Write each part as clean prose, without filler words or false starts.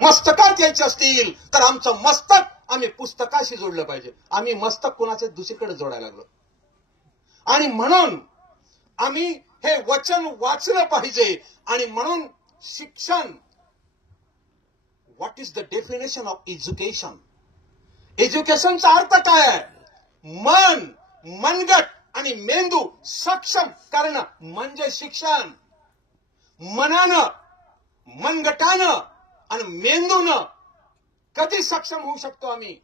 मस्तकात यायचे असतील तर आमचं मस्तक आम्ही पुस्तकाशी जोडलं पाहिजे. आम्ही मस्तक कुणाचं दुसरीकडे जोडायला लागलो. आणि म्हणून आम्ही हे वचन वाचलं पाहिजे. आणि म्हणून शिक्षण, what is the definition of education? एज्युकेशनचा अर्थ काय आहे? मन, मनगट आणि मेंदू सक्षम करणं म्हणजे शिक्षण. मनानं, मनगटानं आणि मेंदूनं कधी सक्षम होऊ शकतो आम्ही?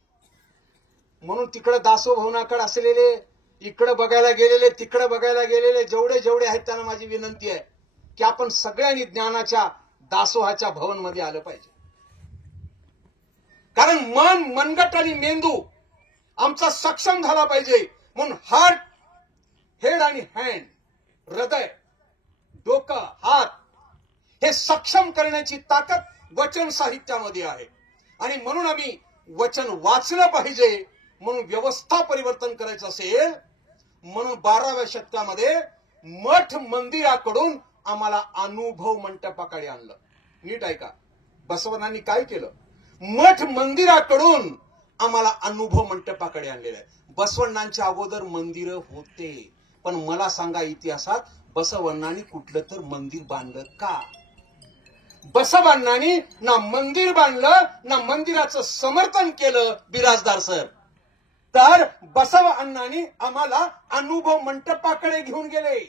म्हणून तिकडे दासोभवनाकडे असलेले, इकडे बघायला गेलेले, तिकडे बघायला गेलेले जेवढे जेवढे आहेत त्यांना माझी विनंती आहे की आपण सगळ्यांनी ज्ञानाच्या दासोहाच्या भवनमध्ये आलं पाहिजे. कारण मन, मनगट आणि मेंदू आमचा सक्षम झाला पाहिजे. म्हणून हार्ट, हेड आणि हँड, हृदय, डोकं, हात हे सक्षम करण्याची ताकद वचन साहित्यामध्ये आहे. आणि म्हणून आम्ही वचन वाचलं पाहिजे. म्हणून व्यवस्था परिवर्तन करायचं असेल म्हणून 12व्या शतकामध्ये मठ मंदिराकडून आम्हाला अनुभव मंडपाकडे आणलं. नीट ऐका, बसवनांनी काय केलं? मठ मंदिराकडून आम्हाला अनुभव मंडपाकडे आणलेलं आहे. बसवण्णांच्या अगोदर मंदिर होते, पण मला सांगा इतिहासात बसवण्णांनी कुठलं तर मंदिर बांधलं का? बसवण्णांनी ना मंदिर बांधलं ना मंदिराचं समर्थन केलं बिराजदार सर. तर बसव अण्णांनी आम्हाला अनुभव मंडपाकडे घेऊन गेले.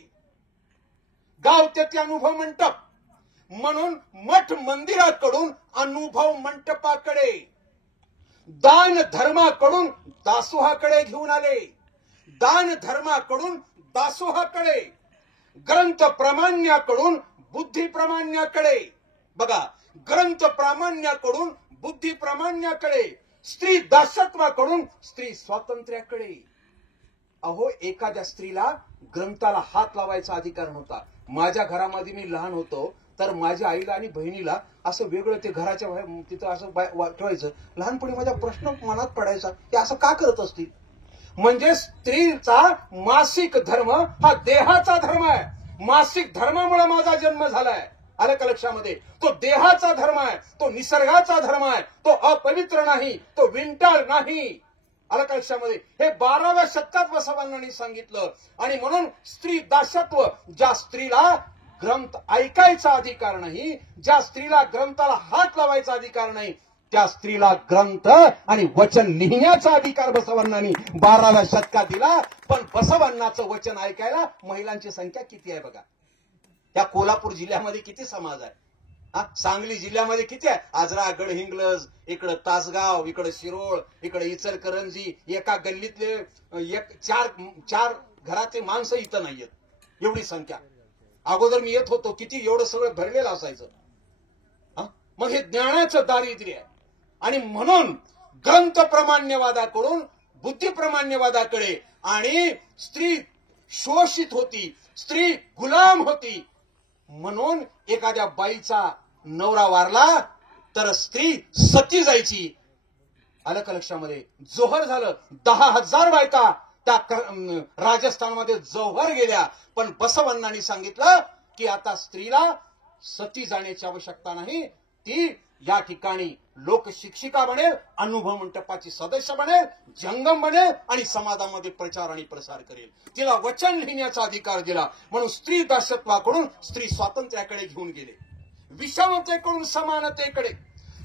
गाव ते अनुभव मंडप. म्हणून मठ मंदिराकडून अनुभव मंडपाकडे, दान धर्माकडून दासोहाकडे घेऊन आले. दान धर्माकडून दासोहाकडे, ग्रंथ प्रामाण्याकडून बुद्धी प्रामाण्याकडे. बघा, ग्रंथ प्रामाण्याकडून बुद्धी प्रामाण्याकडे, स्त्री दासत्वाकडून स्त्री स्वातंत्र्याकडे. अहो, एखाद्या स्त्रीला ग्रंथाला हात लावायचा अधिकार नव्हता. माझ्या घरामध्ये मी लहान होतो तर माझ्या आईला आणि बहिणीला असं वेगळं ते घराच्या बाहेर तिथं असं ठेवायचं. लहानपणी माझा प्रश्न मनात पडायचा की असं का करत असतील? म्हणजे स्त्रीचा मासिक धर्म हा देहाचा धर्म आहे. मासिक धर्मामुळे माझा जन्म झालाय. आलं का लक्षामध्ये? तो देहाचा धर्म आहे, तो निसर्गाचा धर्म आहे, तो अपवित्र नाही, तो विंटाळ नाही. आलं का लक्षामध्ये? हे 12व्या शतकात बसवण्णांनी सांगितलं. आणि म्हणून स्त्री दासत्व, ज्या स्त्रीला ग्रंथ ऐकायचा अधिकार नाही, ज्या स्त्रीला ग्रंथाला हात लावायचा अधिकार नाही, त्या स्त्रीला ग्रंथ आणि वचन लिहिण्याचा अधिकार बसवण्णांनी 12व्या शतकात दिला. पण बसवण्णाचं वचन ऐकायला महिलांची संख्या किती आहे बघा. त्या कोल्हापूर जिल्ह्यामध्ये किती समाज आहे? सांगली जिल्ह्यामध्ये किती आहे? आजरा, गडहिंग्लज, इकडं तासगाव, इकडं शिरोळ, इकडे इचलकरंजी, एका गल्लीतले चार घराचे माणसं इथं नाहीयेत. एवढी संख्या. अगोदर मी येत होतो, किती एवढं सगळं भरलेलं असायचं. मग हे ज्ञानाचं दारिद्र्य आहे. आणि म्हणून ग्रंथ प्रामाण्यवादाकडून बुद्धी प्रामाण्यवादाकडे, आणि स्त्री शोषित होती, स्त्री गुलाम होती. म्हणून एखाद्या बाईचा नवरा वारला तर स्त्री सती जायची. आलं का लक्षामध्ये? जोहर झालं. 10,000 बायका त्या राजस्थानमध्ये जोहर गेल्या. पण बसवण्णांनी सांगितलं की आता स्त्रीला सती जाण्याची आवश्यकता नाही. ती या ठिकाणी लोकशिक्षिका बनेल, अनुभव मंडपाची सदस्य बनेल, जंगम बनेल आणि समाजामध्ये प्रचार आणि प्रसार करेल. तिला वचन लिहिण्याचा अधिकार दिला. म्हणून स्त्री दासत्वाकडून स्त्री स्वातंत्र्याकडे घेऊन गेले, विषमतेकडून समानतेकडे,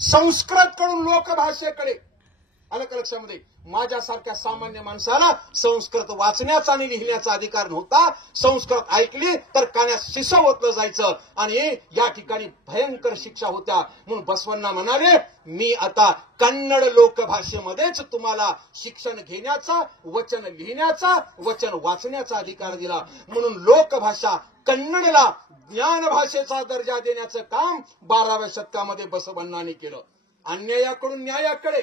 संस्कृतकडून लोकभाषेकडे. आलं का लक्षामध्ये? माझ्यासारख्या सामान्य माणसाला संस्कृत वाचण्याचा आणि लिहिण्याचा अधिकार नव्हता. संस्कृत ऐकली तर कानात शिसा ओतलं जायचं आणि या ठिकाणी भयंकर शिक्षा होत्या. म्हणून बसवण्णा म्हणाले, मी आता कन्नड लोकभाषेमध्येच तुम्हाला शिक्षण घेण्याचा, वचन लिहिण्याचा, वचन वाचण्याचा अधिकार दिला. म्हणून लोकभाषा कन्नडला ज्ञान भाषेचा दर्जा देण्याचं काम 12व्या शतकामध्ये बसवण्णांनी केलं. अन्यायाकडून न्यायाकडे,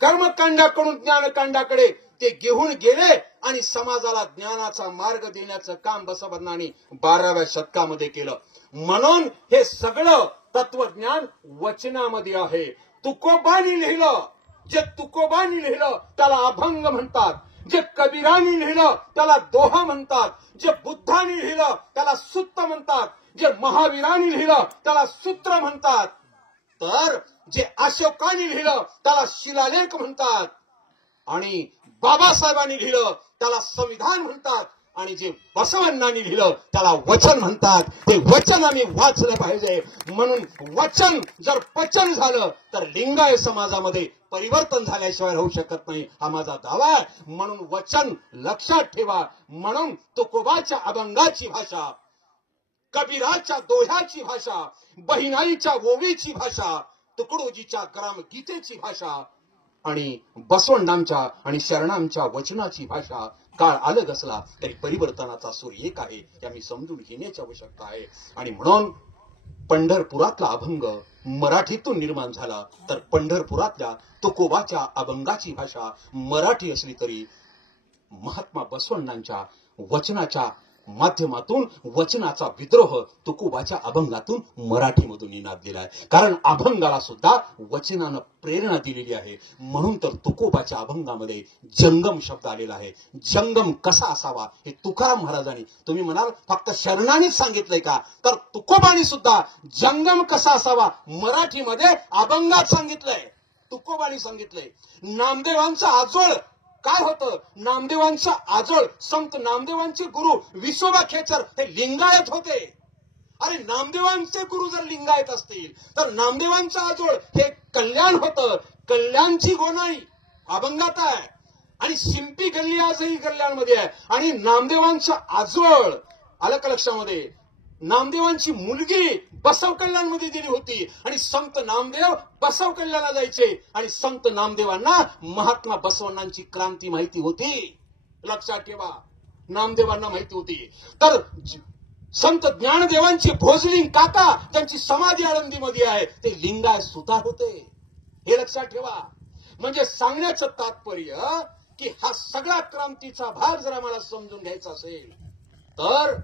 कर्मकांडाकडून ज्ञानकांडाकडे ते घेऊन गेले आणि समाजाला ज्ञानाचा मार्ग देण्याचं काम बसवण्णांनी 12व्या शतकामध्ये केलं. म्हणून हे सगळं तत्वज्ञान वचनामध्ये आहे. तुकोबांनी लिहिलं, जे तुकोबांनी लिहिलं त्याला अभंग म्हणतात. जे कबीरांनी लिहिलं त्याला दोहा म्हणतात. जे बुद्धांनी लिहिलं त्याला सुत्त म्हणतात. जे महावीरांनी लिहिलं त्याला सूत्र म्हणतात. तर जे अशोकाने लिहिलं त्याला शिलालेख म्हणतात आणि बाबासाहेबांनी लिहिलं त्याला संविधान म्हणतात आणि जे बसवण्णांनी लिहिलं त्याला वचन म्हणतात. ते वचन आम्ही वाचलं पाहिजे. म्हणून वचन जर पचन झालं तर लिंगायत समाजामध्ये परिवर्तन झाल्याशिवाय होऊ शकत नाही, हा माझा दावा आहे. म्हणून वचन लक्षात ठेवा. म्हणून तुकोबाच्या अभंगाची भाषा, कबीराच्या दोह्याची भाषा, बहिणाईच्या ओवीची भाषा, तुकडोजीच्या ग्रामगीतेची भाषा आणि बसवण्णांच्या आणि शरणांच्या वचनाची भाषा काळ अलग असला तरी परिवर्तनाचा सूर एक आहे हे आम्ही समजून घेण्याची आवश्यकता आहे. आणि म्हणून पंढरपुरातला अभंग मराठीतून निर्माण झाला तर पंढरपुरातल्या तुकोबाच्या अभंगाची भाषा मराठी असली तरी महात्मा बसवण्णांच्या वचनाच्या माध्यमातून वचनाचा विद्रोह तुकोबाच्या अभंगातून मराठीमधून निनादलेला आहे. कारण अभंगाला सुद्धा वचनानं प्रेरणा दिलेली आहे. म्हणून तर तुकोबाच्या अभंगामध्ये जंगम शब्द आलेला आहे. जंगम कसा असावा हे तुकाराम महाराजांनी, तुम्ही म्हणाल फक्त शरणांनीच सांगितलंय का, तर तुकोबानी सुद्धा जंगम कसा असावा मराठीमध्ये अभंगात सांगितलंय, तुकोबानी सांगितलंय. नामदेवांचा आजोळ काय होतं, नामदेवांच्या आजोळ संत नामदेवांचे गुरु विसोबा खेचर हे लिंगायत होते. अरे नामदेवांचे गुरु जर लिंगायत असतील तर नामदेवांचं आजोळ हे कल्याण होतं. कल्याणची गोनाई अभंगात आहे आणि शिंपी गल्ली आजही कल्याणमध्ये आहे. आणि नामदेवांच्या आजोळ आलं का लक्षामध्ये, नामदेवांची मुलगी बसव कल्याणमध्ये दिली होती आणि संत नामदेव बसव कल्याणला जायचे आणि संत नामदेवांना महात्मा बसवण्णांची क्रांती माहिती होती. लक्षात ठेवा, नामदेवांना माहिती होती. तर संत ज्ञानदेवांची भोजलिंग काका त्यांची समाधी आळंदीमध्ये आहे, ते लिंगायत सुतार होते, हे लक्षात ठेवा. म्हणजे सांगण्याचं तात्पर्य की हा सगळा क्रांतीचा भाग जर आम्हाला समजून घ्यायचा असेल तर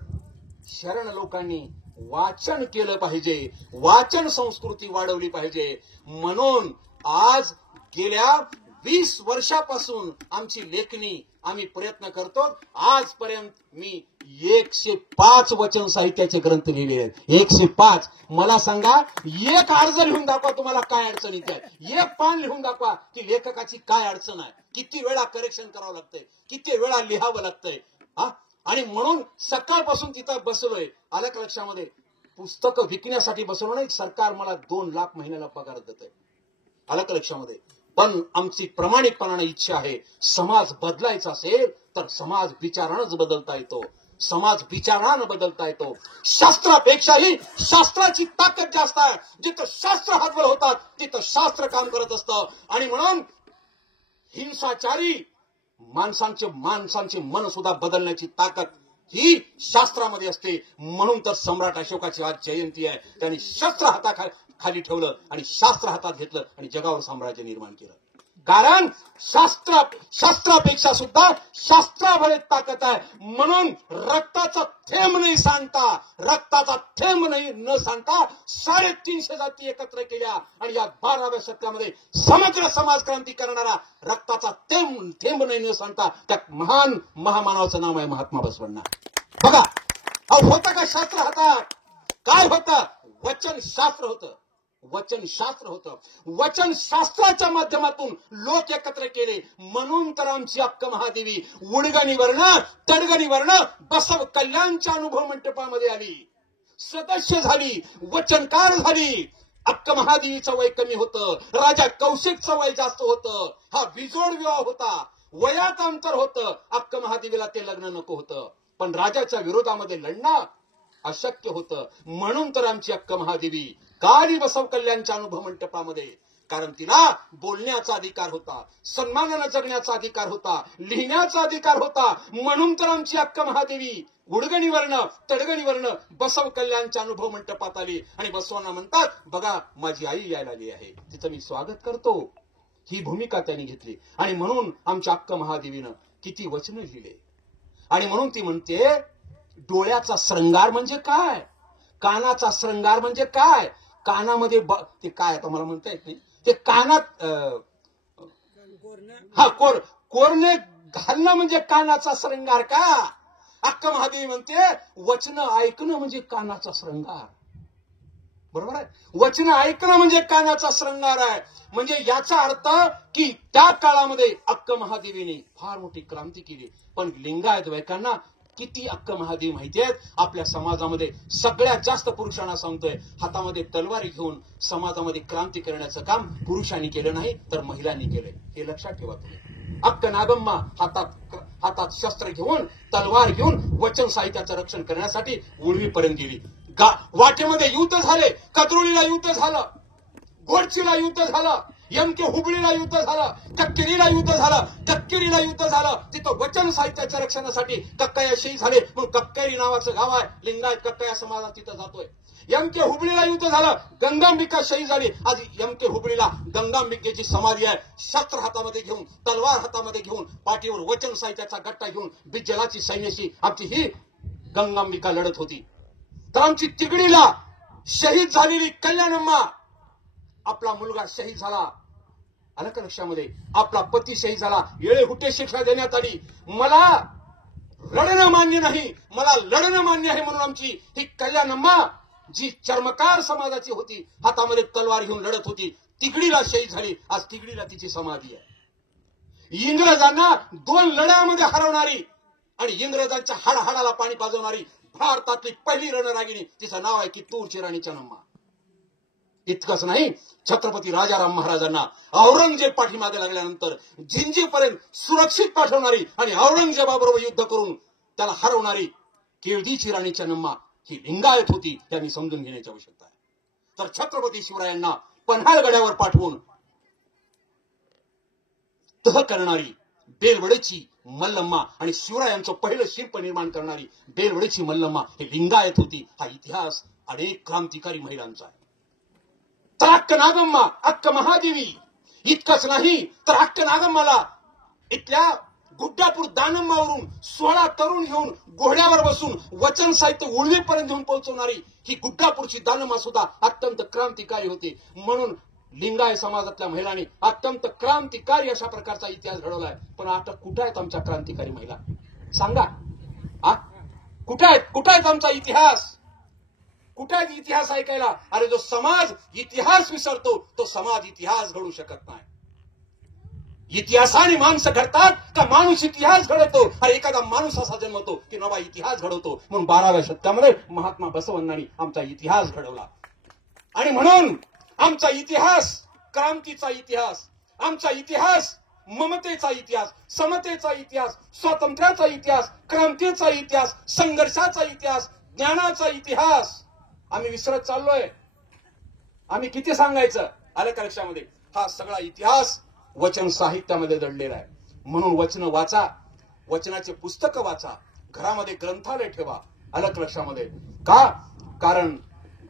शरण लोकांनी वाचन केलं पाहिजे, वाचन संस्कृती वाढवली पाहिजे. म्हणून आज गेल्या 20 वर्षापासून आमची लेखणी आम्ही प्रयत्न करतो. आजपर्यंत मी 105 वचन साहित्याचे ग्रंथ लिहिले आहेत. 105. मला सांगा, एक अर्ज लिहून दाखवा तुम्हाला काय अडचण येते, एक पान लिहून दाखवा की लेखकाची काय अडचण आहे, किती वेळा करेक्शन करावं लागतंय, किती वेळा लिहावं लागतंय. आणि म्हणून सकाळपासून तिथं बसलोय. आलं का लक्षामध्ये, पुस्तकं विकण्यासाठी बसलो नाही. सरकार मला 2 लाख महिन्याला पगार देतंय. आलं का लक्षामध्ये. पण आमची प्रामाणिकपणाने इच्छा आहे, समाज बदलायचा असेल तर समाज विचारानंच बदलता येतो, समाज विचारानं बदलता येतो. शास्त्रापेक्षाही शास्त्राची ताकद जास्त आहे. जिथं शास्त्र हातवर होतात तिथं शास्त्र काम करत असतं. आणि म्हणून हिंसाचारी माणसांचे मन सुद्धा बदलण्याची ताकद ही शास्त्रामध्ये असते. म्हणून तर सम्राट अशोकाची आज जयंती आहे. त्यांनी शस्त्र हाताखाली ठेवलं आणि शास्त्र हातात घेतलं आणि जगावर साम्राज्य निर्माण केलं. कारण शास्त्रापेक्षा सुद्धा शास्त्रावर ताकद आहे. म्हणून रक्ताचा थेंब नाही सांडता, रक्ताचा थेंब नाही न सांडता 350 जाती एकत्र केल्या आणि या 12व्या शतकामध्ये समग्र समाज क्रांती करणारा रक्ताचा थेंब नाही न सांडता त्या महान महामानवाचं नाव आहे महात्मा बसवण्णा. बघा, होतं का शास्त्र हातात, काय होतं, वचन शास्त्र होतं, वचन शास्त्र होतं. वचन शास्त्राच्या माध्यमातून लोक एकत्र केले. म्हणून तर आमची अक्क महादेवी उडगणीवरनं तडगणीवरनं बसव कल्याणच्या अनुभव मंडपामध्ये आली, सदस्य झाली, वचनकार झाली. अक्क महादेवीचं वय कमी होतं, राजा कौशिकचं वय जास्त होतं, हा बिजोड विवाह होता, वयात अंतर होतं. अक्क महादेवीला ते लग्न नको होतं, पण राजाच्या विरोधामध्ये लढणं अशक्य होतं. म्हणून तर आमची अक्क महादेवी काली बसव कल्याणच्या अनुभव मंडपामध्ये, कारण तिला बोलण्याचा अधिकार होता, सन्मानानं जगण्याचा अधिकार होता, लिहिण्याचा अधिकार होता. म्हणून तर आमची अक्क महादेवी उडगणीवरनं तडगणीवरनं बसव कल्याणच्या अनुभव मंडपात आली. आणि बसवांना म्हणतात, बघा माझी आई यायला आली आहे, तिचं मी स्वागत करतो. ही भूमिका त्यांनी घेतली. आणि म्हणून आमच्या अक्क महादेवीनं किती वचन लिहिले. आणि म्हणून ती म्हणते, डोळ्याचा श्रृंगार म्हणजे काय, कानाचा श्रृंगार म्हणजे काय, कानामध्ये ते काय आता मला म्हणता येत नाही, ते कानात कोरणे घालणं म्हणजे कानाचा श्रृंगार का. अक्क महादेवी म्हणते, वचन ऐकणं म्हणजे कानाचा श्रृंगार. बरोबर आहे. वचन ऐकणं म्हणजे कानाचा श्रृंगार आहे. म्हणजे याचा अर्थ की त्या काळामध्ये अक्क महादेवीने फार मोठी क्रांती केली. पण लिंगायत वैकांना किती अक्क महादेवी माहिती आहेत? आपल्या समाजामध्ये सगळ्यात जास्त पुरुषांना सांगतोय, हातामध्ये तलवारी घेऊन समाजामध्ये क्रांती करण्याचं काम पुरुषांनी केलं नाही तर महिलांनी केलंय. हे लक्षात ठेवा तुम्ही. अक्क नागम्मा हातात शस्त्र घेऊन, तलवार घेऊन वचन साहित्याचं रक्षण करण्यासाठी उळवीपर्यंत गेली. वाटेमध्ये युद्ध झाले, कत्रोलीला युद्ध झालं, गोडचीला युद्ध झालं, यमके हुबळीला युद्ध झालं, कक्केरीला युद्ध झालं, कक्केरीला युद्ध झालं. तिथं वचन साहित्याच्या रक्षणासाठी कक्काया शहीद झाले. म्हणून कक्केरी नावाचं गाव आहे, लिंगायत कक्काया समाजात तिथं जातोय. यमके हुबळीला युद्ध झालं, गंगांबिका शहीद झाली. आज यमके हुबळीला गंगांबिकेची समाधी आहे. शस्त्र हातामध्ये घेऊन, तलवार हातामध्ये घेऊन, पाठीवर वचन साहित्याचा गट्टा घेऊन बिज्जलाची सैन्याशी आमची ही गंगांबिका लढत होती. तर आमची तिगडीला शहीद झालेली कल्याणम्मा, आपला मुलगा शहीद झाला, आलं का लक्षामध्ये? आपला पती शहीद झाला, येळेहुटे शिक्षा देण्यात आली. मला लढणं मान्य नाही, मला लढणं मान्य आहे म्हणून आमची ही कल्याणम्मा जी चर्मकार समाजाची होती, हातामध्ये तलवार घेऊन लढत होती, तिगडीला शहीद झाली. आज तिगडीला तिची समाधी आहे. इंग्रजांना 2 लढ्यामध्ये हरवणारी आणि इंग्रजांच्या हाडाहाडाला पाणी पाजवणारी भारतातली पहिली रणरागिणी, तिचं नाव आहे कित्तूरची राणी चन्नम्मा. इतकंच नाही, छत्रपती राजाराम महाराजांना औरंगजेब पाठीमागे लागल्यानंतर जिंजीपर्यंत सुरक्षित पाठवणारी आणि औरंगजेबाबरोबर युद्ध करून त्याला हरवणारी केळदीची राणी चन्नम्मा ही लिंगायत होती. त्यांनी समजून घेण्याची आवश्यकता आहे. तर छत्रपती शिवरायांना पन्हाळगडावर पाठवून तह करणारी बेलवडेची मल्लम्मा आणि शिवरायांचं पहिलं शिल्प निर्माण करणारी बेलवडेची मल्लम्मा ही लिंगायत होती. हा इतिहास अनेक क्रांतिकारी महिलांचा आहे. तर अक्क नागम्मा, अक्क महादेवी, इतकंच नाही तर अक्क नागम्माला इथल्या गुड्डापूर दानम्मावरून 16 तरुण घेऊन घोड्यावर बसून वचन साहित्य उळवीपर्यंत घेऊन पोहोचवणारी ही गुड्डापूरची दानम्मा सुद्धा अत्यंत क्रांतिकारी होती. म्हणून लिंगायत समाजातल्या महिलांनी अत्यंत क्रांतिकारी अशा प्रकारचा इतिहास घडवलाय. पण आता कुठे आहेत आमच्या क्रांतिकारी महिला? सांगा, कुठे आहेत आमचा इतिहास? कुठे आहेत इतिहास ऐकायला? अरे जो समाज इतिहास विसरतो तो समाज इतिहास घडू शकत नाही. इतिहासाने माणसं घडतात का माणूस इतिहास घडवतो? अरे एखादा माणूस असा जन्मतो की नवा इतिहास घडवतो. म्हणून 12व्या शतकामध्ये महात्मा बसवण्णांनी आमचा इतिहास घडवला. आणि म्हणून आमचा इतिहास क्रांतीचा इतिहास, आमचा इतिहास ममतेचा इतिहास, समतेचा इतिहास, स्वातंत्र्याचा इतिहास, क्रांतीचा इतिहास, संघर्षाचा इतिहास, ज्ञानाचा इतिहास आम्ही विसरत चाललोय. आम्ही किती सांगायचं? आलं का लक्षामध्ये? हा सगळा इतिहास वचन साहित्यामध्ये दडलेला आहे. म्हणून वचन वाचा, वचनाचे पुस्तक वाचा, घरामध्ये ग्रंथालय ठेवा. आलं का लक्षामध्ये? का? कारण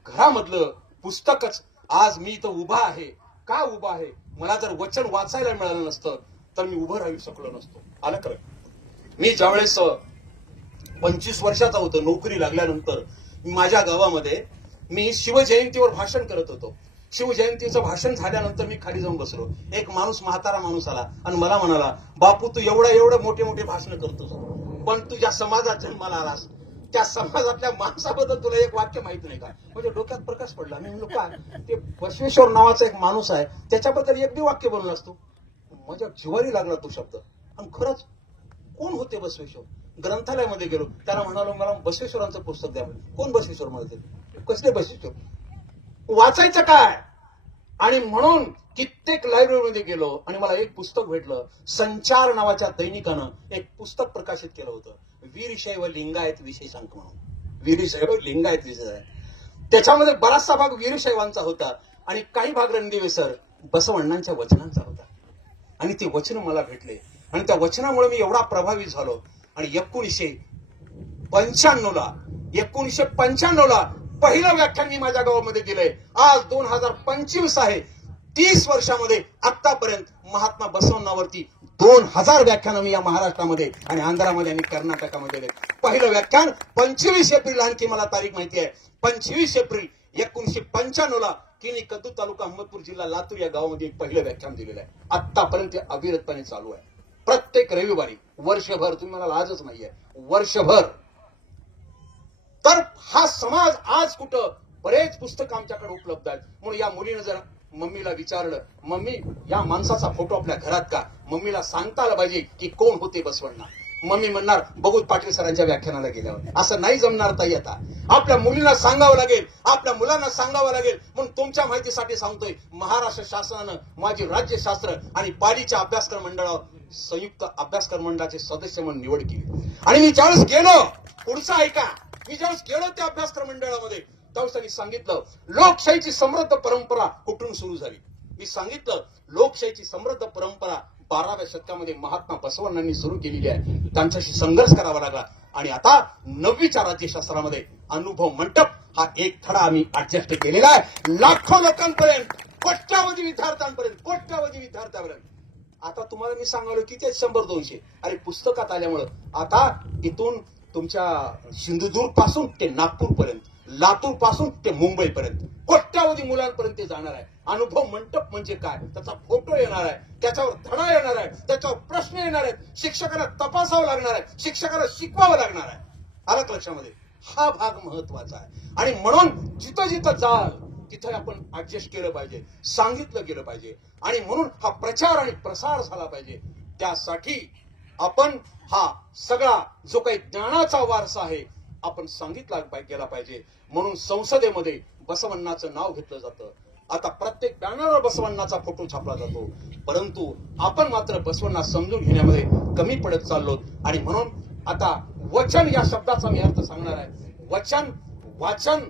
घरामधलं पुस्तकच आज मी इथं उभा आहे. का उभा आहे? मला जर वचन वाचायला मिळालं नसतं तर मी उभं राहू शकलो नसतो. आलं का? मी ज्यावेळेस 25 वर्षाचा होतो, नोकरी लागल्यानंतर माझ्या गावामध्ये मी शिवजयंतीवर भाषण करत होतो. शिवजयंतीचं भाषण झाल्यानंतर मी खाली जाऊन बसलो. एक माणूस, म्हातारा माणूस आला आणि मला म्हणाला, बापू तू एवढं मोठे मोठे भाषण करतोस, पण तू ज्या समाजात जन्माला आलास त्या समाजातल्या माणसाबद्दल तुला एक वाक्य माहित नाही का? म्हणजे डोक्यात प्रकाश पडला. मी म्हणलो काय? ते बसवेश्वर नावाचा एक माणूस आहे, त्याच्याबद्दल एक बी वाक्य बोलला असतो. माझ्या जिवारी लागला तो शब्द. आणि खरंच कोण होते बसवेश्वर? ग्रंथालयामध्ये गेलो, त्याला म्हणालो मला बसवेश्वरांचं पुस्तक द्या. कोण बसवेश्वर? म्हणते कसले बसवेश्वर? वाचायचं काय? आणि म्हणून कित्येक लायब्ररीमध्ये गेलो आणि मला एक पुस्तक भेटलं. संचार नावाच्या दैनिकानं एक पुस्तक प्रकाशित केलं होतं, वीरशैव लिंगायत विशेषांक म्हणून. वीरशैव लिंगायत विषय आहे. त्याच्यामध्ये बराचसा भाग वीरशैवांचा होता आणि काही भाग रणदिवेसर बसवण्णांच्या वचनांचा होता. आणि ते वचन मला भेटले आणि त्या वचनामुळे मी एवढा प्रभावित झालो. आणि 1995 ला पहिलं व्याख्यान मी माझ्या गावामध्ये दिलंय. आज 2025 आहे. 30 वर्षामध्ये आतापर्यंत महात्मा बसवण्णावरती 2000 व्याख्यानं मी या महाराष्ट्रामध्ये आणि आंध्रामध्ये आणि कर्नाटकामध्ये दिले. पहिलं व्याख्यान 25 एप्रिल, आणखी मला तारीख माहिती आहे, 25 एप्रिल 1995 ला किनी कद्दू तालुका अहमदपूर जिल्हा लातूर या गावामध्ये पहिलं व्याख्यान दिलेलं आहे. आतापर्यंत अविरतपणे चालू आहे. प्रत्येक रविवारी वर्षभर, तुम्ही मला लाजच नाहीये, वर्षभर. तर हा समाज आज कुठं बरेच पुस्तकं आमच्याकडे उपलब्ध आहेत. म्हणून या मुलीनं जर मम्मीला विचारलं, मम्मी या माणसाचा फोटो आपल्या घरात का? मम्मीला सांगता आलं पाहिजे की कोण होते बसवण्णा. मम्मी म्हणणार बघू पाटील सरांच्या व्याख्यानाला गेल्यावर. असं नाही जमणार ताई. आता आपल्या मुलीला सांगावं लागेल, आपल्या मुलांना सांगावं लागेल. म्हणून तुमच्या माहितीसाठी सांगतोय, महाराष्ट्र शासनानं माझी राज्यशास्त्र आणि पालीच्या अभ्यासक्रम मंडळावर संयुक्त अभ्यासक्रम मंडळाचे सदस्य म्हणून निवड केली. आणि मी ज्यावेळेस गेलो, पुढचं ऐका, मी ज्यावेळेस गेलो त्या अभ्यासक्रम मंडळामध्ये त्यावेळेस त्यांनी सांगितलं लोकशाहीची समृद्ध परंपरा कुठून सुरू झाली. मी सांगितलं लोकशाहीची समृद्ध परंपरा 12व्या शतकामध्ये महात्मा बसवण्णांनी सुरू केलेली आहे. त्यांच्याशी संघर्ष करावा लागला. आणि आता 9वीच्या राज्यशास्त्रामध्ये अनुभव मंडप हा एक धडा आम्ही ऍडजस्ट केलेला आहे. लाखो लोकांपर्यंत, कोट्यावधी विद्यार्थ्यांपर्यंत. आता तुम्हाला मी सांगालो किती आहेत, 100-200. अरे पुस्तकात आल्यामुळं आता इथून तुमच्या सिंधुदुर्ग पासून ते नागपूर पर्यंत, लातूर पासून ते मुंबईपर्यंत कोट्यावधी मुलांपर्यंत ते जाणार आहे. अनुभव मंडप म्हणजे काय, त्याचा फोटो येणार आहे, त्याच्यावर धडा येणार आहे, त्याच्यावर प्रश्न येणार आहेत, शिक्षकांना तपासावं लागणार आहे, शिक्षकांना शिकवावं लागणार आहे. आलं का लक्षामध्ये? हा भाग महत्वाचा आहे. आणि म्हणून जिथं जिथं जाल तिथं आपण ऍडजस्ट केलं पाहिजे, सांगितलं गेलं पाहिजे. आणि म्हणून हा प्रचार आणि प्रसार झाला पाहिजे. त्यासाठी आपण हा सगळा जो काही ज्ञानाचा वारसा आहे आपण सांगितला गेला पाहिजे. म्हणून संसदेमध्ये बसवण्णाचं नाव घेतलं जातं. आता प्रत्येक बॅनरवर बसवण्णाचा फोटो छापला जातो. परंतु आपण मात्र बसवण्णा समजून घेण्यामध्ये कमी पडत चाललो. आणि म्हणून आता वचन या शब्दाचा मी अर्थ सांगणार आहे. वचन, वाचन,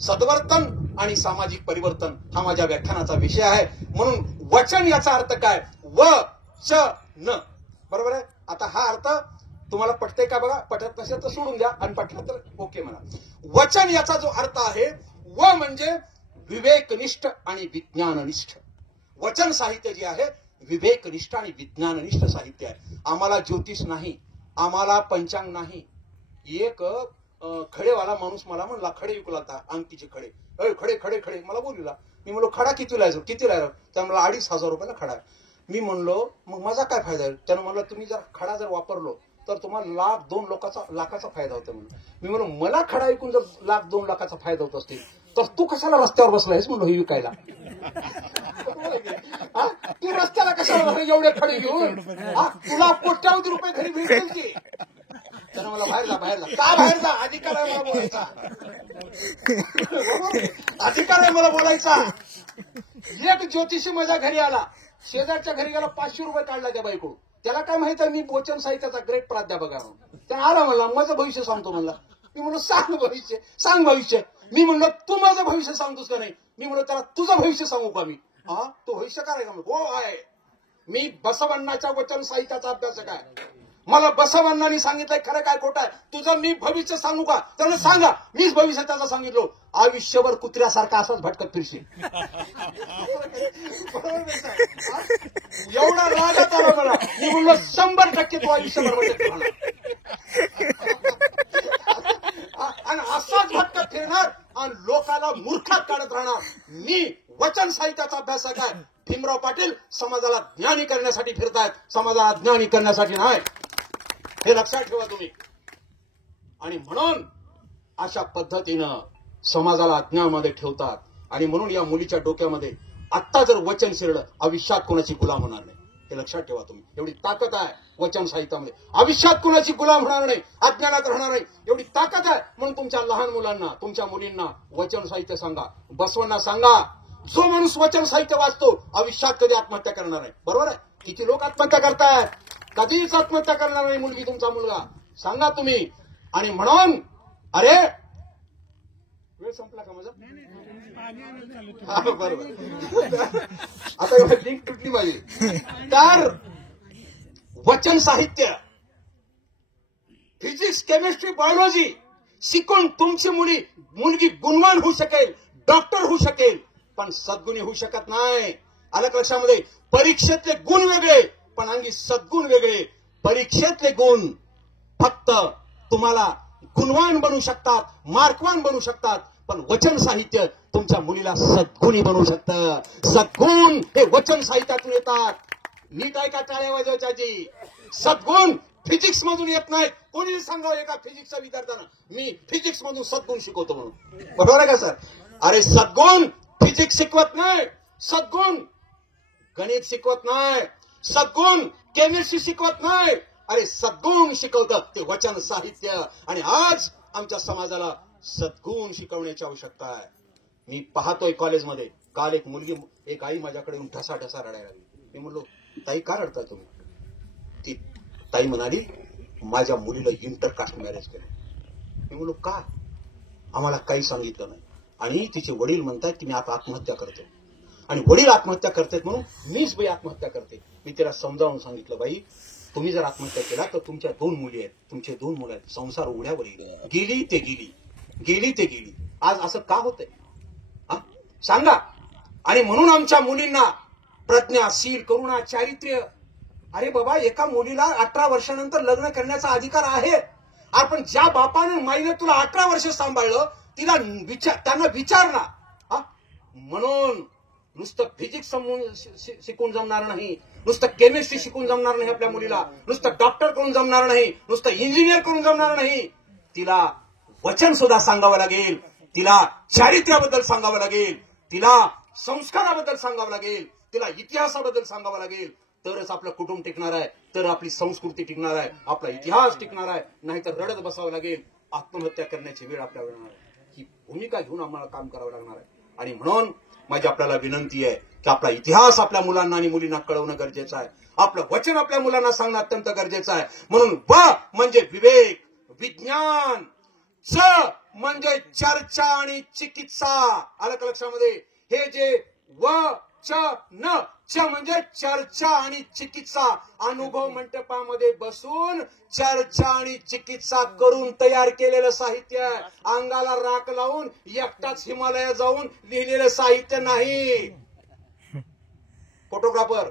सद्वर्तन आणि सामाजिक परिवर्तन हा माझ्या व्याख्यानाचा विषय आहे. म्हणून वचन याचा अर्थ काय? वचन, बरोबर आहे. आता हा अर्थ तुम्हाला पटतंय का बघा. पटत नसेल तर सोडून द्या, आणि पटलं तर ओके म्हणा. वचन याचा जो अर्थ आहे, व म्हणजे विवेकनिष्ठ आणि विज्ञाननिष्ठ. वचन साहित्य जे आहे विवेकनिष्ठ आणि विज्ञाननिष्ठ साहित्य आहे. आम्हाला ज्योतिष नाही, आम्हाला पंचांग नाही. एक खडेवाला माणूस मला म्हणला, खडे विकू लागता, अंगठीचे खडे, खडे खडे खडे मला बोलला. मी म्हणलो खडा कितीला आहे? कितीला आहे? त्या मला 2,500 रुपयाला खडा. मी म्हणलो मग माझा काय फायदा आहे? त्यानं म्हणलं तुम्ही जर खडा जर वापरलो तर तुम्हाला 1,00,000-2 लाखाचा फायदा होतो म्हणून. मी म्हणलो मला खडा ऐकून जर 1,00,000-2 लाखाचा फायदा होत असतील तर तू कशाला रस्त्यावर बसलायस म्हणलो हे विकायला. तू रस्त्याला कशाला एवढे खडे घेऊन? तुला कोट्यावधी रुपये घरी भेटतील की? त्यानं मला बाहेर जा, बाहेर जा. का बाहेर जा? अधिकार आहे मला बोलायचा, अधिकार आहे मला बोलायचा. एक ज्योतिषी माझ्या घरी आला, शेजारच्या घरी गेला, 500 रुपये काढला त्या बाईकडून. त्याला काय माहित आहे मी वचन साहित्याचा ग्रेट प्राध्यापक आहे. त्या आला मला, माझं भविष्य सांगतो म्हणला. मी म्हणलो सांग भविष्य, सांग भविष्य. मी म्हणलो तू माझं भविष्य सांगतोस का नाही? मी म्हणलो त्याला तुझं भविष्य सांगू का मी? हा, तो भविष्यकार आहे का? हो आहे. मी बसवण्णाच्या वचन साहित्याचा अभ्यासक आहे. मला बसवण्णांनी सांगितलंय खरं काय खोटं आहे. तुझं मी भविष्य सांगू का? त्याला सांगा. मीच भविष्य त्याचं सांगितलं. आयुष्यभर कुत्र्यासारखा असाच भटकत फिरशील. एवढा रागात आला मला. मी म्हणलो 100% तो आयुष्यभर भटकत राहणार आणि असाच भटकत फिरणार आणि लोकांना मूर्खात काढत राहणार. मी वचन साहित्याचा अभ्यासक आहे. भीमराव पाटील समाजाला ज्ञानी करण्यासाठी फिरतायत, समाजाला ज्ञानी करण्यासाठी नाही. हे लक्षात ठेवा तुम्ही. आणि म्हणून अशा पद्धतीनं समाजाला अज्ञानामध्ये ठेवतात. आणि म्हणून या मुलीच्या डोक्यामध्ये आत्ता जर वचन शिरलं, आयुष्यात कोणाची गुलाम होणार नाही. हे लक्षात ठेवा तुम्ही. एवढी ताकद आहे वचन साहित्यामध्ये. आयुष्यात कोणाची गुलाम होणार नाही, अज्ञानात राहणार नाही, एवढी ताकद आहे. म्हणून तुमच्या लहान मुलांना, तुमच्या मुलींना वचन साहित्य सांगा, बसवण्णा सांगा. जो माणूस वचन साहित्य वाचतो आयुष्यात कधी आत्महत्या करणार नाही. बरोबर आहे? किती लोक आत्महत्या करतायत? कधीच आत्महत्या करणार नाही मुलगी, तुमचा मुलगा. सांगा तुम्ही. आणि म्हणून अरे वेळ संपला का माझा? बरोबर. आता लिंक तुटली पाहिजे. तर वचन साहित्य, फिजिक्स, केमिस्ट्री, बायोलॉजी शिकून तुमची मुलगी गुणवान होऊ शकेल, डॉक्टर होऊ शकेल, पण सद्गुणी होऊ शकत नाही. आलं लक्षामध्ये? परीक्षेतले गुण वेगळे, पण अंगी सद्गुण वेगळे. परीक्षेतले गुण फक्त तुम्हाला गुणवान बनवू शकतात, मार्कवान बनवू शकतात, पण वचन साहित्य तुमच्या मुलीला सद्गुणी बनवू शकतं. सद्गुण हे वचन साहित्यातून येतात. नीट आहे का टाळ्या वाजवायची? सद्गुण फिजिक्स मधून येत नाहीत. कोणी सांगावं एका फिजिक्सच्या विद्यार्थ्यांना मी फिजिक्स मधून सद्गुण शिकवतो म्हणून. बरोबर आहे का सर? अरे सद्गुण फिजिक्स शिकवत नाही, सद्गुण गणित शिकवत नाही, सद्गुण केमिस्ट्री शिकवत नाही. अरे सद्गुण शिकवतात ते वचन साहित्य. आणि आज आमच्या समाजाला सद्गुण शिकवण्याची आवश्यकता आहे. मी पाहतोय कॉलेजमध्ये काल एक मुलगी, एक आई माझ्याकडे येऊन ठसा ठसा रडायला लागली. मी म्हणलो, ताई का रडता तुम्ही? ती ताई म्हणाली, माझ्या मुलीला इंटरकास्ट मॅरेज केलं. मी म्हणलो, का? आम्हाला काही सांगितलं नाही. आणि तिचे वडील म्हणतात की मी आता आत्महत्या करतो. आणि वडील आत्महत्या करतात म्हणून मीच बाई आत्महत्या करते. मी तिला समजावून सांगितलं, बाई तुम्ही जर आत्महत्या केला तर तुमच्या 2 मुली आहेत, तुमचे 2 मुलं आहेत, संसार उघड्यावर येईल. गेली ते गेली, गेली ते गेली. आज असं का होतंय सांगा? आणि म्हणून आमच्या मुलींना प्रज्ञा, शील, करुणा, चारित्र्य. अरे बाबा, एका मुलीला 18 वर्षानंतर लग्न करण्याचा अधिकार आहे. आपण ज्या बापाने माईने तुला 18 वर्ष सांभाळलं, तिला त्यांना विचार ना. म्हणून नुसतं फिजिक्स शिकून जमणार नाही, नुसतं केमिस्ट्री शिकून जमणार नाही आपल्या मुलीला, नुसतं डॉक्टर करून जमणार नाही, नुसतं इंजिनियर करून जमणार नाही. तिला वचन सुद्धा सांगावं लागेल, तिला चारित्र्याबद्दल सांगावं लागेल, तिला संस्काराबद्दल सांगावं लागेल, तिला इतिहासाबद्दल सांगावं लागेल. तरच आपलं कुटुंब टिकणार आहे, तर आपली संस्कृती टिकणार आहे, आपला इतिहास टिकणार आहे. नाहीतर रडत बसावं लागेल, आत्महत्या करण्याची वेळ आपल्यावर येणार आहे. ही भूमिका घेऊन आम्हाला काम करावं लागणार आहे. आणि म्हणून माझी आपल्याला विनंती आहे की आपला इतिहास आपल्या मुलांना आणि मुलींना कळवणं गरजेचं आहे. आपलं वचन आपल्या मुलांना सांगणं अत्यंत गरजेचं आहे. म्हणून व म्हणजे विवेक, विज्ञान, च म्हणजे चर्चा आणि चिकित्सा. आलं का लक्षामध्ये? हे जे व च न, च म्हणजे चर्चा आणि चिकित्सा. अनुभव मंडपामध्ये बसून चर्चा आणि चिकित्सा करून तयार केलेलं साहित्य आहे. अंगाला राख लावून एकटाच हिमालयात जाऊन लिहिलेलं साहित्य नाही. फोटोग्राफर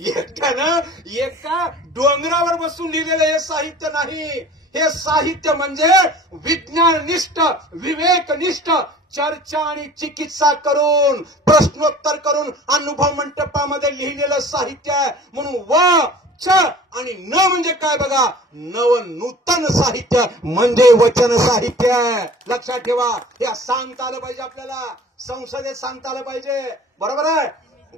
एकट्यानं एका डोंगरावर बसून लिहिलेलं हे साहित्य नाही. हे साहित्य म्हणजे विज्ञाननिष्ठ, विवेकनिष्ठ, चर्चा आणि चिकित्सा करून, प्रश्नोत्तर करून अनुभव मंडपामध्ये लिहिलेलं साहित्य आहे. म्हणून व च आणि न म्हणजे काय बघा, नवनूतन साहित्य म्हणजे वचन साहित्य. लक्षात ठेवा, हे सांगता आलं पाहिजे आपल्याला, संसदेत सांगता आलं पाहिजे, बरोबर आहे,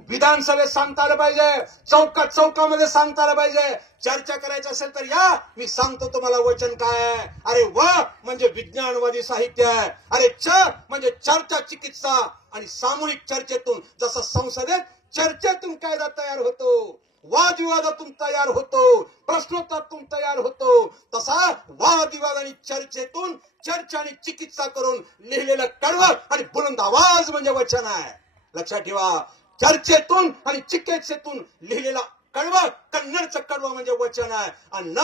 विधानसभेत सांगता आलं पाहिजे, चौकात चौकामध्ये सांगता आलं पाहिजे. चर्चा करायची असेल तर या, मी सांगतो तुम्हाला वचन काय आहे. अरे व म्हणजे विज्ञानवादी साहित्य आहे. अरे च म्हणजे चर्चा चिकित्सा. आणि सामूहिक चर्चेतून, जसं संसदेत चर्चेतून कायदा तयार होतो, वादविवादातून तयार होतो, प्रश्नोत्तरातून तयार होतो, तसा वादविवाद आणि चर्चेतून चर्चा आणि चिकित्सा करून लिहिलेलं कडवं आणि बुलंद आवाज म्हणजे वचन आहे. लक्षात ठेवा, चर्चेतून आणि चिकित्सेतून लिहिलेला कडवं, कन्नडचं कडवं म्हणजे वचन आहे. आणि न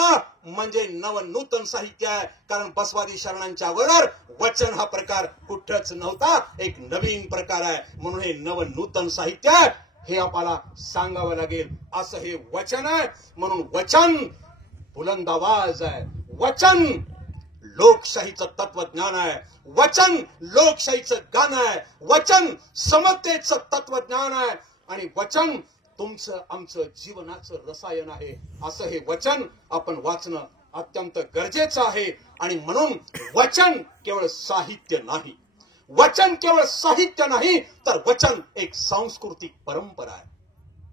म्हणजे नवनूतन साहित्य आहे. कारण बसवादी शरणांच्या अगोदर वचन हा प्रकार कुठंच नव्हता, एक नवीन प्रकार आहे. म्हणून हे नवनूतन साहित्य आहे, हे आपल्याला सांगावं लागेल. असं हे वचन आहे. म्हणून वचन बुलंद आवाज आहे, वचन लोकशाहीचं तत्वज्ञान आहे, वचन लोकशाहीचं गाणं आहे, वचन समतेचं तत्वज्ञान आहे, आणि वचन तुमचं आमचं जीवनाचं रसायन आहे. असं हे वचन आपण वाचणं अत्यंत गरजेचं आहे. आणि म्हणून वचन केवळ साहित्य नाही, वचन केवळ साहित्य नाही, तर वचन एक सांस्कृतिक परंपरा आहे.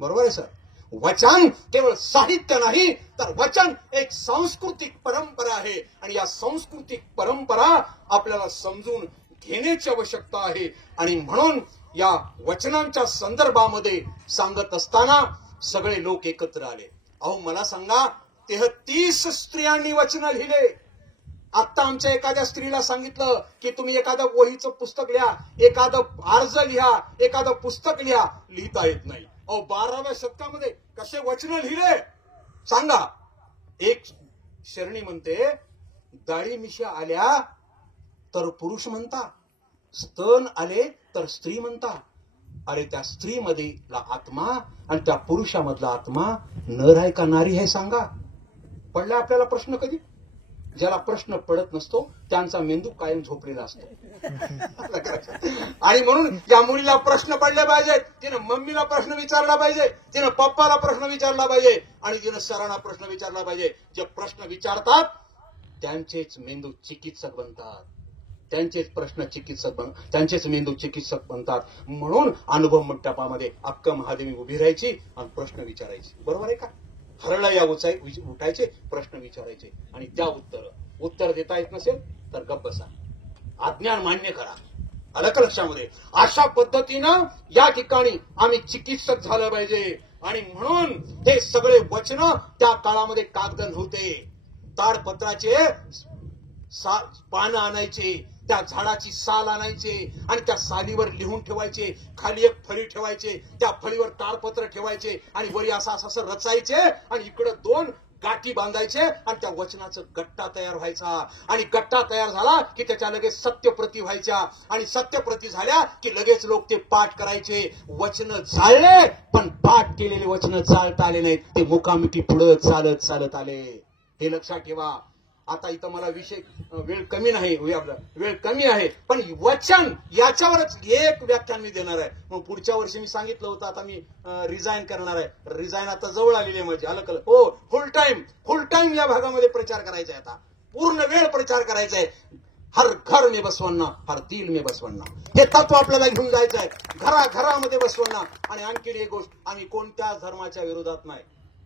बरोबर आहे सर? वचन केवळ साहित्य नाही, तर वचन एक सांस्कृतिक परंपरा आहे. आणि या सांस्कृतिक परंपरा आपल्याला समजून घेण्याची आवश्यकता आहे. आणि म्हणून या वचनांच्या संदर्भामध्ये सांगत असताना सगळे लोक एकत्र आले. अहो मला सांगा, 33 स्त्रियांनी वचन लिहिले. आता आमच्या एखाद्या स्त्रीला सांगितलं की तुम्ही एखादं वहीचं पुस्तक लिहा, एखादं अर्ज लिहा, एखादं पुस्तक लिहा, लिहिता येत नाही. अहो 12व्या शतकामध्ये कसे वचन लिहिले सांगा. एक शरणी म्हणते, दाढी मिशा आल्या तर पुरुष म्हणता, स्तन आले तर स्त्री म्हणता. अरे त्या स्त्रीमधला आत्मा आणि त्या पुरुषामधला आत्मा नर आहे का नारी आहे सांगा. पडला आपल्याला प्रश्न कधी? ज्याला प्रश्न पडत नसतो त्यांचा मेंदू कायम झोपलेला असतो. आणि म्हणून या मुलीला प्रश्न पडले पाहिजे, तिनं मम्मीला प्रश्न विचारला पाहिजे, तिनं पप्पाला प्रश्न विचारला पाहिजे, आणि तिनं सरांना प्रश्न विचारला पाहिजे. जे प्रश्न विचारतात त्यांचेच मेंदू चिकित्सक बनतात. त्यांचेच प्रश्न चिकित्सक त्यांचेच मेंदू चिकित्सक बनतात. म्हणून अनुभव मंडपामध्ये अक्क महादेवी उभी राहायची आणि प्रश्न विचारायची. बरोबर आहे का? हरळा या उठायचे, प्रश्न विचारायचे आणि त्या उत्तर देता येत नसेल तर गप्प बसा, अज्ञान मान्य करा. आलं का लक्षामध्ये? अशा पद्धतीनं या ठिकाणी आम्ही चिकित्सक झालं पाहिजे. आणि म्हणून हे सगळे वचन त्या काळामध्ये कागद नव्हते. ताडपत्राचे पानं आणायचे, त्या झाडाची साल आणायचे आणि त्या सालीवर लिहून ठेवायचे, खाली एक फळी ठेवायचे, त्या फळीवर ताडपत्र ठेवायचे आणि वरी असं रचायचे आणि इकडे 2 गाठी बांधायचे आणि त्या वचनाचं गट्टा तयार व्हायचा. आणि गट्टा तयार झाला की त्याच्या लगेच सत्यप्रती व्हायच्या आणि सत्यप्रती झाल्या की लगेच लोक ते पाठ करायचे. वचन चालले पण पाठ केलेले वचन चालता आले नाहीत, ते मुकामिकी पुढे चालत आले. हे लक्षात ठेवा. आता इथं मला वेळ कमी आहे पण वचन याच्यावरच एक व्याख्यान मी देणार आहे. मग पुढच्या वर्षी मी सांगितलं होतं आता मी रिझाईन करणार आहे. रिझाईन आता जवळ आलेली आहे माझी. आलं कल? हो, फुल टाइम या भागामध्ये प्रचार करायचा आहे. आता पूर्ण वेळ प्रचार करायचा आहे. हर घर में बसवण्णा, हर दिल में बसवण्णा, हे तत्व आपल्याला घेऊन जायचं आहे. घराघरामध्ये बसवण्णा. आणि आणखी एक गोष्ट, आम्ही कोणत्याच धर्माच्या विरोधात नाही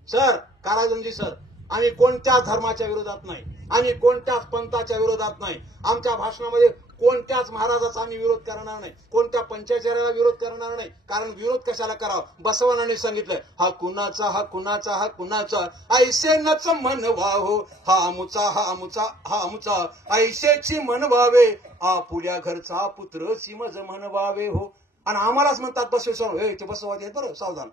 सर, कारागंजी सर, आम्ही कोणत्याच धर्माच्या विरोधात नाही, आम्ही कोणत्याच पंथाच्या विरोधात नाही. आमच्या भाषणामध्ये कोणत्याच महाराजाचा आम्ही विरोध करणार नाही, कोणत्या पंचाचार्याला विरोध करणार नाही. कारण विरोध कशाला करावा? बसवण्णांनी सांगितलंय, हा कुणाचा, हा कुणाचा, हा कुणाचा, ऐसे नच म्हणवा हो, हा अमुचा, हा अमुचा, हा अमुचा, ऐसेची म्हणवावे, आपुल्या घरचा पुत्र सिमज म्हणवावे हो. आणि आम्हालाच म्हणतात बसवेश्वर, हे ते बसवादी आहेत बरं, सावधान,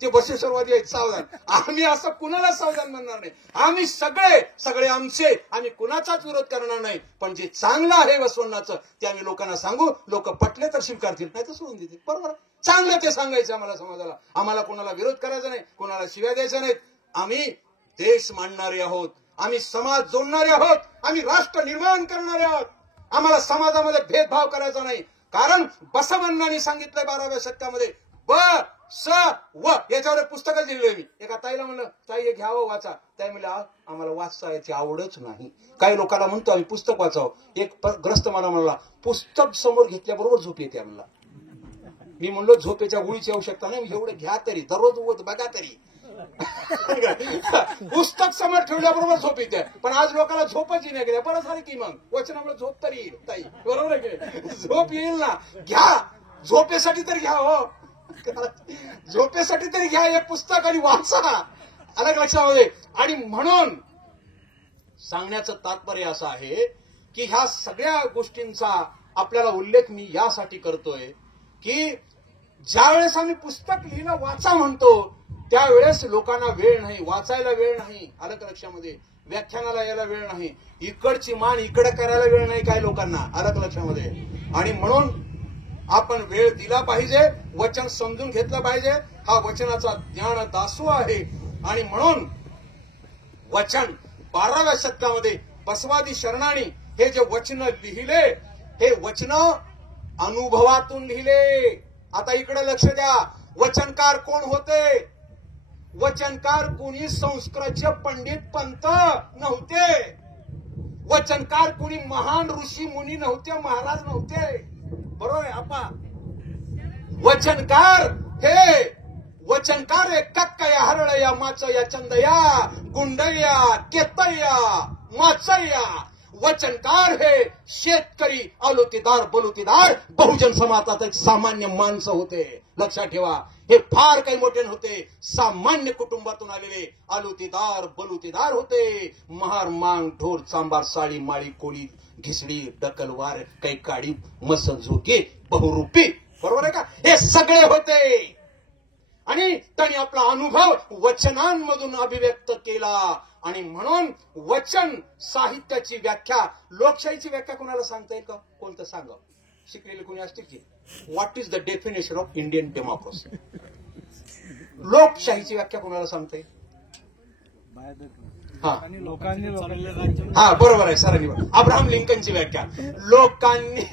ते बसवेश्वरवादी आहेत, सावधान. आम्ही असं कुणाला सावधान म्हणणार नाही. आम्ही सगळे आमचे, आम्ही कुणाचाच विरोध करणार नाही. पण जे चांगलं आहे बसवण्णाचं ते आम्ही लोकांना सांगू. लोक पटले तर स्वीकारतील, नाही तर सोडून देतील. बरोबर? चांगलं ते सांगायचं आम्हाला समाजाला. आम्हाला कोणाला विरोध करायचा नाही, कोणाला शिव्या द्यायच्या नाहीत. आम्ही देश मांडणारे आहोत, आम्ही समाज जोडणारे आहोत, आम्ही राष्ट्र निर्माण करणारे आहोत. आम्हाला समाजामध्ये भेदभाव करायचा नाही. कारण बसवण्णांनी सांगितलंय 12व्या शतकामध्ये, व याच्यावर पुस्तकच लिहिलंय मी. एका ताईला म्हणलं, ताई हे घ्यावं वाचा. ताई म्हणलं, आम्हाला वाचायची आवडच नाही. काही लोकांना म्हणतो आम्ही पुस्तक वाचावं. एक ग्रस्त मला म्हणला, पुस्तक समोर घेतल्याबरोबर झोप येते म्हणला. मी म्हणलो, झोपेच्या गोळीची आवश्यकता नाही, एवढं घ्या तरी, दररोज बघा तरी. पुस्तक समोर ठेवल्याबरोबर झोप येते. पण आज लोकांना झोपच नाही गेल्या. बरं झालं की मग वचनामुळे झोप तरी येईल. ताई बरोबर आहे की? झोप येईल ना, घ्या. झोपेसाठी तरी घ्या हो, झोपेसाठी तरी घ्या एक पुस्तक आणि वाचा. अलग लक्षामध्ये. आणि म्हणून सांगण्याचं तात्पर्य असं आहे की ह्या सगळ्या गोष्टींचा आपल्याला उल्लेख मी यासाठी करतोय की ज्यावेळेस आम्ही पुस्तक लिहिलं वाचा म्हणतो त्यावेळेस लोकांना वेळ नाही, वाचायला वेळ नाही. अलग लक्षामध्ये. व्याख्यानाला यायला वेळ नाही, इकडची मान इकडे करायला वेळ नाही काही लोकांना. अलग लक्षामध्ये. आणि म्हणून आपण वेळ दिला पाहिजे, वचन समजून घेतलं पाहिजे. हा वचनाचा ज्ञान दासू आहे. आणि म्हणून वचन 12व्या शतकामध्ये बसवादी शरणांनी हे जे वचन लिहिले, हे वचन अनुभवातून लिहिले. आता इकडे लक्ष द्या. वचनकार कोण होते? वचनकार कोणी संस्कृतचे पंडित पंत नव्हते. वचनकार कोणी महान ऋषी मुनी नव्हते, महाराज नव्हते. बरोबर आहे आपा? वचनकार हे कक्कया, हरळया, माचया, चंदया, गुंडया, केतया, माचया. वचनकार हे शेतकरी, आलोतीदार, बलुतीदार, बहुजन समाजात एक सामान्य माणसं होते. लक्षात ठेवा. हे फार काही मोठे नव्हते. सामान्य कुटुंबातून आलेले आलोतीदार, बलुतीदार होते. महार, मांग, ढोर, चांबार, साळी, माळी, कोळी, घिसडी, डकलवार, काही काडी, मस, झोके, बहुरूपी. बरोबर आहे का? हे सगळे होते. आणि त्यांनी आपला अनुभव वचनांमधून अभिव्यक्त केला. आणि म्हणून वचन साहित्याची व्याख्या, लोकशाहीची व्याख्या कोणाला सांगता येईल का? कोणतं सांगा? शिकलेले कोणी असतील की? What is the definition of Indian democracy? लोकशाहीची व्याख्या कोणाला सांगता येईल? हा बरोबर आहे सरांनी. अब्राहम लिंकनची व्याख्या,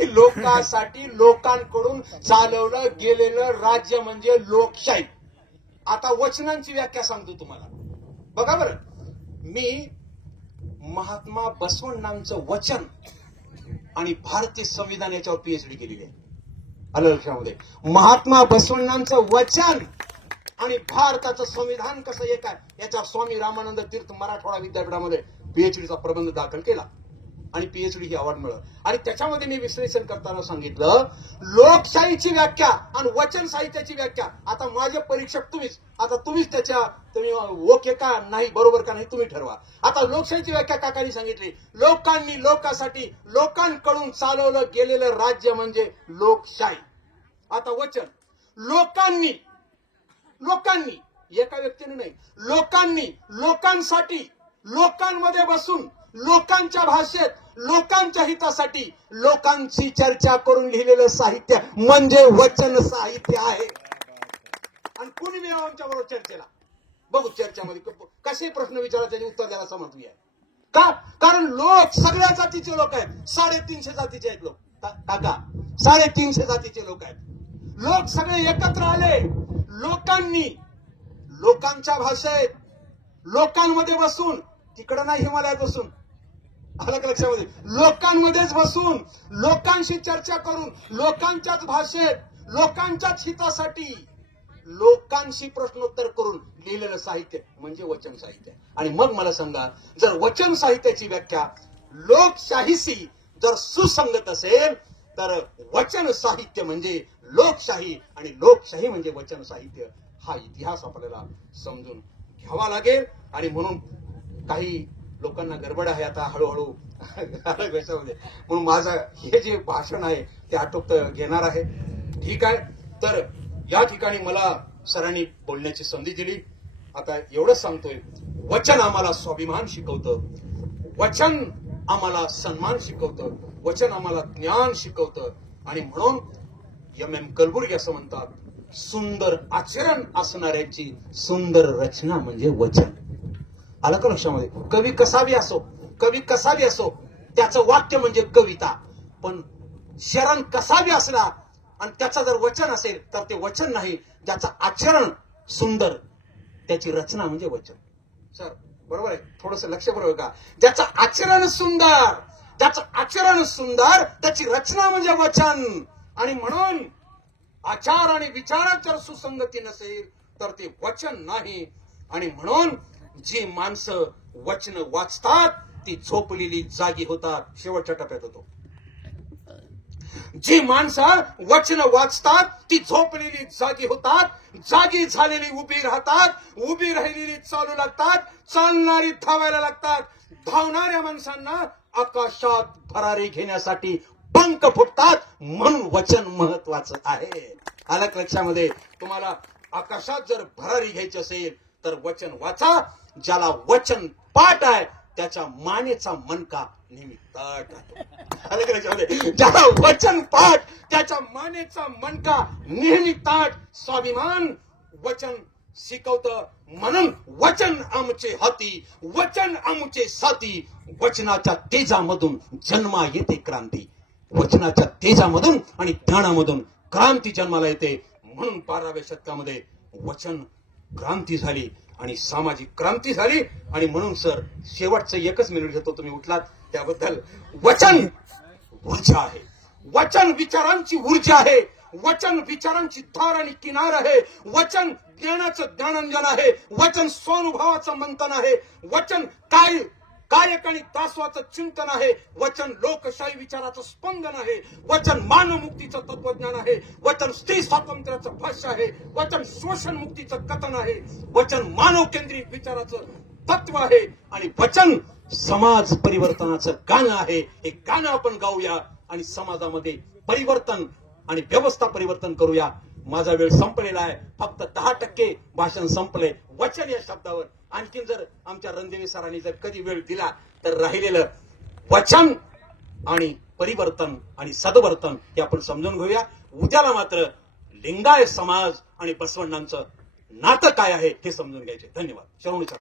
लोकांसाठी लोकांकडून चालवलं गेलेलं राज्य म्हणजे लोकशाही. आता वचनांची व्याख्या सांगतो तुम्हाला. बघा बरं, मी महात्मा बसवण्णांचं वचन आणि भारतीय संविधान याच्यावर पीएचडी केलेली आहे. आलं लक्षामध्ये? महात्मा बसवण्णांचं वचन आणि भारताचं संविधान कसं एक आहे याच्यावर स्वामी रामानंद तीर्थ मराठवाडा विद्यापीठामध्ये पीएचडीचा प्रबंध दाखल केला आणि पीएचडी ही अवॉर्ड मिळालं. आणि त्याच्यामध्ये मी विश्लेषण करताना सांगितलं लोकशाहीची व्याख्या आणि वचन साहित्याची व्याख्या. आता माझे परीक्षक तुम्हीच तुम्ही ओके का नाही, बरोबर का नाही तुम्ही ठरवा. आता लोकशाहीची व्याख्या काकांनी सांगितली, लोकांनी लोकांसाठी लोकांकडून चालवलं गेलेलं राज्य म्हणजे लोकशाही. आता वचन लोकांनी एका व्यक्तीने नाही, लोकांनी लोकांसाठी लोकांमध्ये बसून लोकांच्या भाषेत लोकांच्या हितासाठी लोकांची चर्चा करून लिहिलेलं साहित्य म्हणजे वचन साहित्य आहे. आणि कुणी बी आमच्या बरोबर चर्चेला बघू, चर्चामध्ये कसे प्रश्न विचारा त्याचे उत्तर द्यायला समर्थ आहे. का? कारण लोक सगळ्या जातीचे लोक आहेत. 350 जातीचे आहेत लोक. काका 350 जातीचे लोक आहेत. लोक सगळे एकत्र आले. लोकांनी लोकांच्या भाषेत लोकांमध्ये बसून, तिकडं नाही हिमालयात बसून, आलं का लक्षामध्ये? लोकांमध्येच बसून लोकांशी चर्चा करून लोकांच्याच भाषेत लोकांच्याच हितासाठी लोकांशी प्रश्नोत्तर करून लिहिलेलं साहित्य म्हणजे वचन साहित्य. आणि मग मला सांगा, जर वचन साहित्याची व्याख्या लोकशाहीशी जर सुसंगत असेल तर वचन साहित्य म्हणजे लोकशाही आणि लोकशाही म्हणजे वचन साहित्य, हा इतिहास आपल्याला समजून घ्यावा लागेल. आणि म्हणून काही लोकांना गडबड आहे आता हळूहळू म्हणून माझं हे जे भाषण आहे ते आटोप घेणार आहे. ठीक आहे, तर या ठिकाणी मला सरांनी बोलण्याची संधी दिली. आता एवढंच सांगतोय, वचन आम्हाला स्वाभिमान शिकवतं, वचन आम्हाला सन्मान शिकवतं, वचन आम्हाला ज्ञान शिकवतं. आणि म्हणून MM कलबुर्गी असं म्हणतात, सुंदर आचरण असणाऱ्याची सुंदर रचना म्हणजे वचन. आलं का लक्षामध्ये? कवी कसा बी असो त्याचं वाक्य म्हणजे कविता, पण शरण कसा बी असला आणि त्याचं जर वचन असेल तर ते वचन नाही. ज्याचं आचरण सुंदर त्याची रचना म्हणजे वचन. सर बरोबर आहे? थोडंसं लक्ष बरोबर का? ज्याचं आचरण सुंदर त्याची रचना म्हणजे वचन. आणि म्हणून आचार आणि विचारात जर सुसंगती नसेल तर ते वचन नाही. आणि म्हणून जी माणसं वचन वाचतात ती झोपलेली जागी होतात. शेवटच्या टप्प्यात होतो. जी माणसं वचन वाचतात ती झोपलेली जागी होतात, जागी झालेली उभी राहतात, उभी राहिलेली चालू लागतात, चालणारी धावायला लागतात. धावणाऱ्या माणसांना आकाशात भरारी घेण्यासाठी पंख फुटतात. म्हणून वचन महत्वाचं आहे. आलं लक्षामध्ये? तुम्हाला आकाशात जर भरारी घ्यायची असेल तर वचन वाचा. ज्याला वचन पाठ आहे त्याच्या मानेचा मनका नेहमी ताट राहतो. ज्याला वचन पाठ त्याच्या मानेचा मनका नेहमी ताट. स्वाभिमान वचन शिकवतं. म्हणून वचन आमचे हाती, वचन आमचे साथी. वचनाच्या तेजामधून जन्मा येते क्रांती. वचनाच्या तेजामधून आणि ज्ञानामधून क्रांती जन्माला येते. म्हणून 12व्या शतकामध्ये वचन क्रांती झाली आणि सामाजिक क्रांती झाली. आणि म्हणून सर शेवटचं 1 मिनिट घेतो, तुम्ही उठलात त्याबद्दल. वचन ऊर्जा आहे, वचन विचारांची ऊर्जा आहे, वचन विचारांची धार आणि किनार आहे, वचन ज्ञानाचं ज्ञानांजन आहे, वचन स्वानुभवाचं मंथन आहे, वचन कायक आणि दासवाचं चिंतन आहे, वचन लोकशाही विचाराचं स्पंदन आहे, वचन मानवमुक्तीचं तत्वज्ञान आहे, वचन स्त्री स्वातंत्र्याचं भाष्य आहे, वचन शोषण मुक्तीचं कथन आहे, वचन मानव केंद्रित विचाराचं तत्व आहे आणि वचन समाज परिवर्तनाचं गाणं आहे. हे गाणं आपण गाऊया आणि समाजामध्ये परिवर्तन आणि व्यवस्था परिवर्तन करूया. माझा वेळ संपलेला आहे. फक्त 10% भाषण संपले वचन या शब्दावर. आणखीन जर आमच्या रणदेवी सरांनी जर कधी वेळ दिला तर राहिलेलं वचन आणि परिवर्तन आणि सदवर्तन हे आपण समजून घेऊया. उद्याला मात्र लिंगायत समाज आणि बसवण्णांचं नातं काय आहे हे समजून घ्यायचे. धन्यवाद. शरवणी सर.